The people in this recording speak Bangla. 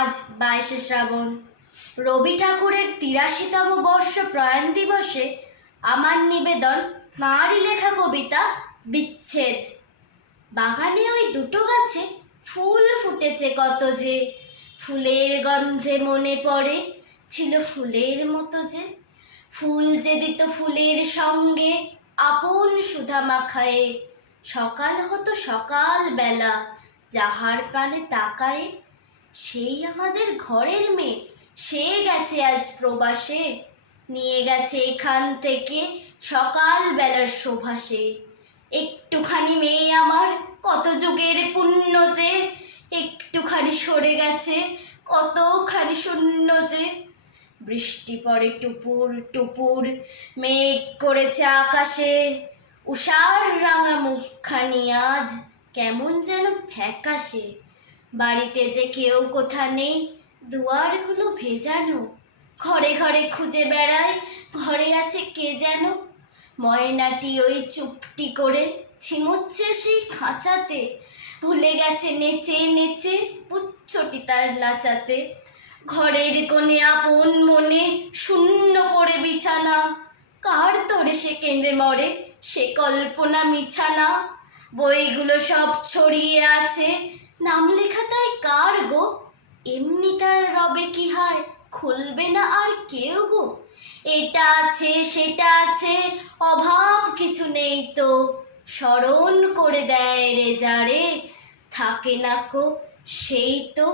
আজ 22শে শ্রাবণ, রবি ঠাকুরের ৮৩তম বর্ষ প্রয়াণ দিবসে আমার নিবেদন তাঁরই লেখা কবিতা বিচ্ছেদ। বাগানে ওই দুটো গাছে ফুল ফুটেছে কত যে, ফুলের গন্ধে মনে পড়ে ছিল ফুলের মতো যে, ফুল যে দিত ফুলের সঙ্গে আপন সুধা মাখায়ে, সকাল হতো সকাল বেলা যাহার পানে তাকায়ে। সেই আমাদের ঘরের মেয়ে, সে গেছে আজ প্রবাসে, নিয়ে গেছে এখান থেকে সকাল বেলার শোভাসে। একটুখানি মেয়ে আমার কত যুগের পুণ্য যে, একটুখানি সরে গেছে কতখানি শূন্য যে। বৃষ্টি পড়ে টুপুর টুপুর, মেঘ করেছে আকাশে, উষার রাঙা মুখখানি আজ কেমন যেন ফ্যাকাশে। বাড়িতে যে কেউ কোথা নেই, দুয়ারগুলো ভেজানো, ঘরে ঘরে খুঁজে বেড়ায় ঘরে আছে কে যেন। ময়নাটি ওই চুপটি করে ছিমুচ্ছে সেই খাঁচাতে, ভুলে গেছে নেচে নেচে পুচ্ছটি তার নাচাতে। ঘরের কোণে আপন মনে শূন্য পড়ে বিছানা, কার তরে সে কেঁদে মরে সে কল্পনা মিছানা। বইগুলো সব ছড়িয়ে আছে, নাম লেখা তাই কার গো, এমনি তার রবে কি হয় খুলবে না আর কেউ গো। এটা আছে সেটা আছে অভাব কিছু নেই তো, স্মরণ করে দেয় রে যারে থাকে না কো সেই তো।